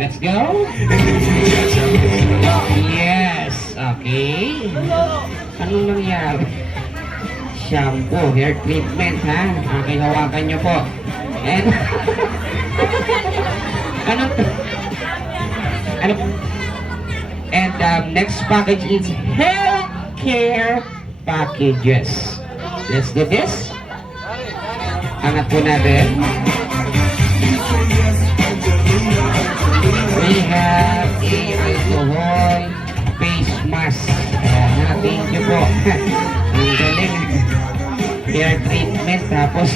Let's go. Yes. Okay. Anong nangyari? Shampoo, hair treatment, ha? Okay, hawakan nyo po. And, ano to? Ano? And next package is hair care packages. Let's do this. Angat po natin. We have a alcohol face mask. Ayan, thank you po. Ang galing. Hair treatment. Tapos,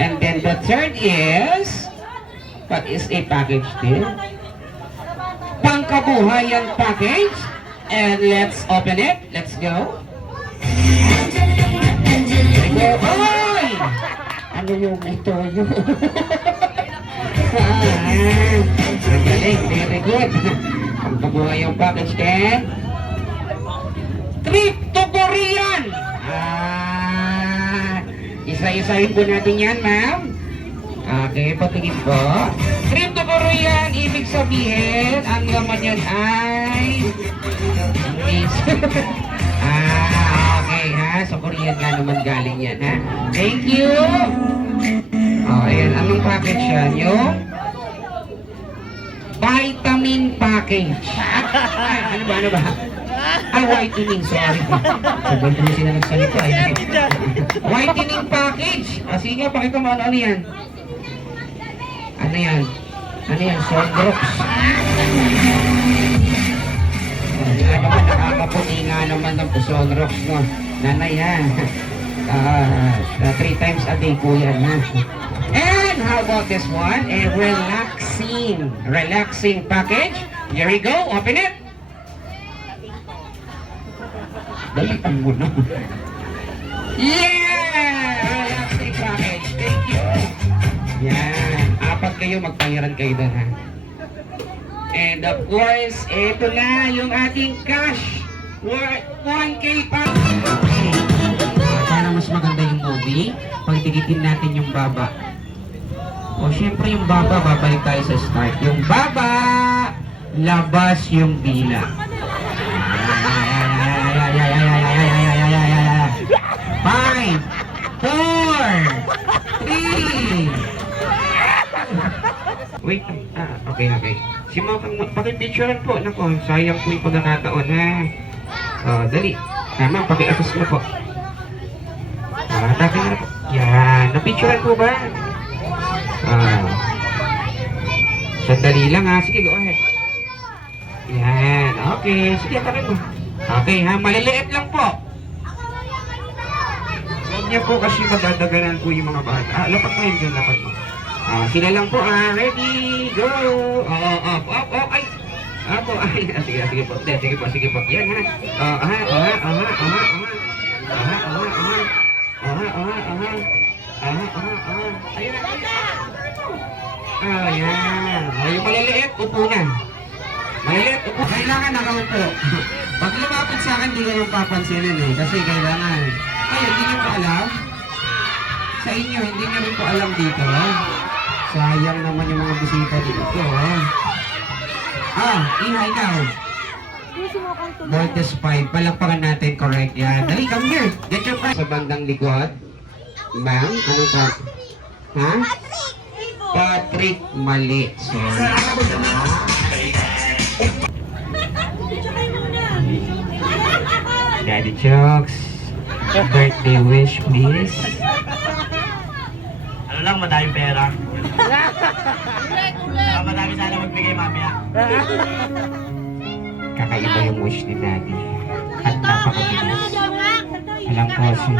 and then the third is, what is a package din? Pangkabuhayan package. And let's open it. Let's go. Oy! Ano yung ito yun? Ang galing, very good. Pagkabuhay yung package din. Trip to Korean! Isa-isahin po natin yan, ma'am. Okay, patingin po. Trip to Korean, ibig sabihin, ang laman yan ay... okay ha, sa Korean nga naman galing yan ha. Thank you! Ayan, anong package yan? Yung vitamin package. Ano ba? Ay, whitening, sorry. Sabay ko sila nagsalita. Whitening package. Sige, pakita mo ano yan. Ano yan? Sunrocks. Nga naman, nakakaputi nga naman ng Sunrocks, no? Nanay, ha? 3 times a day po yan, ha? And how about this one? A relaxing package. Here we go. Open it. Dalitan mo na. Yeah! Relaxing package. Thank you. Yan. 4 kayo, magpangiran kayo doon, ha? And of course, ito na yung ating cash worth 1K pa. Para mas maganda yung movie, pagtigitin natin yung baba. O syempre yung baba, babalik tayo sa start. Yung baba, labas yung bila. 5, 4, 3. Wait, okay. Si Mokang, pakipicturean po. Nako, sayang po yung pagkakataon, ha? Dali. Ma'am, pakiatas mo po. Tapin na po. Yan, napicturean po ba? Sandali lang, ha? Sige, go ahead. Yan, okay. Sige, tapin mo. Okay, ha? Maliliit lang po. Huwag niya po kasi madadaganan po yung mga bata. Lapat mo yun dyan, lapat mo. Sila lang po, ready, go! Up, ay! Apo, ay, sige po, yan ha. Ayun na. Ayan. Yung maliliit, upo na. Maliliit, upo. Kailangan nakaupo. Pag lumapit sa akin, hindi ko papansinin eh. Kasi kailangan. Ay, hindi nyo po alam? Sa inyo, hindi nyo rin po alam dito. Sayang naman yung mga bisita dito. Ihay now. Voltes 5. Palakpakan natin, correct yan. Dali, come here. Get your prize. Sa bandang likod. Ma'am, ano pa? Ha? Patrick, mali. Sorry. Daddy Jokes. Birthday wish, please. Ano lang, madaming pera. Madami sana magbigay mamaya. Kakaiba yung wish ni Daddy. At napakabilis. Alam ko si...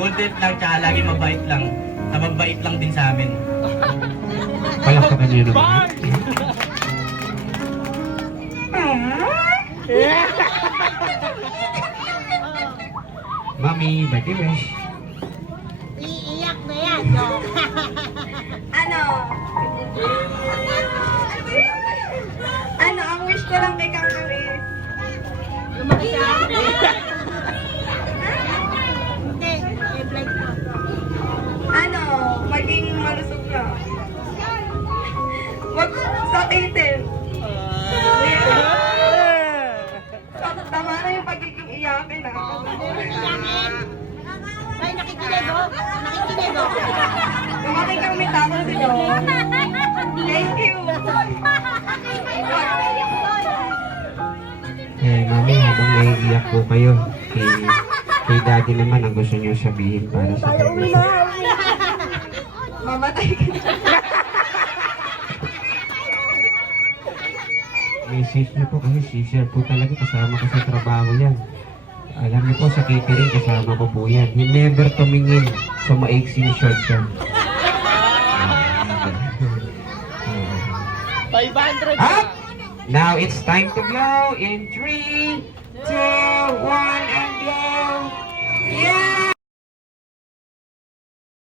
Good date lang, tsaka lagi mabait lang. Mabait lang din sa amin. Palakpakan niyo naman. Mami, birthday wish. Iiyak na yan, no? Ano, ang wish ko lang kay Kang Karis. Lumaki siya. Hindi, may flight ko. Ano, maging malusog na. Wag sakitin. Tama na yung pagiging iyakin ah. Iyakin. Ay, nakikinig oh. Nakikinig oh. Lumaki kang may tapos nyo. Thank you. Eh, mami, habang naiiyak po kayo, kay daddy naman ang gusto niyo sabihin para sa kanya. Mamatay ka na. Message niyo po kasi si-share po talaga kasama ko sa trabaho yan. Alam niyo po sa catering kasama ko po yan. He never tumingin sa maiksing shorts yan. 500 Up! Now it's time to blow in 3, 2, 1 and blow! Yeah!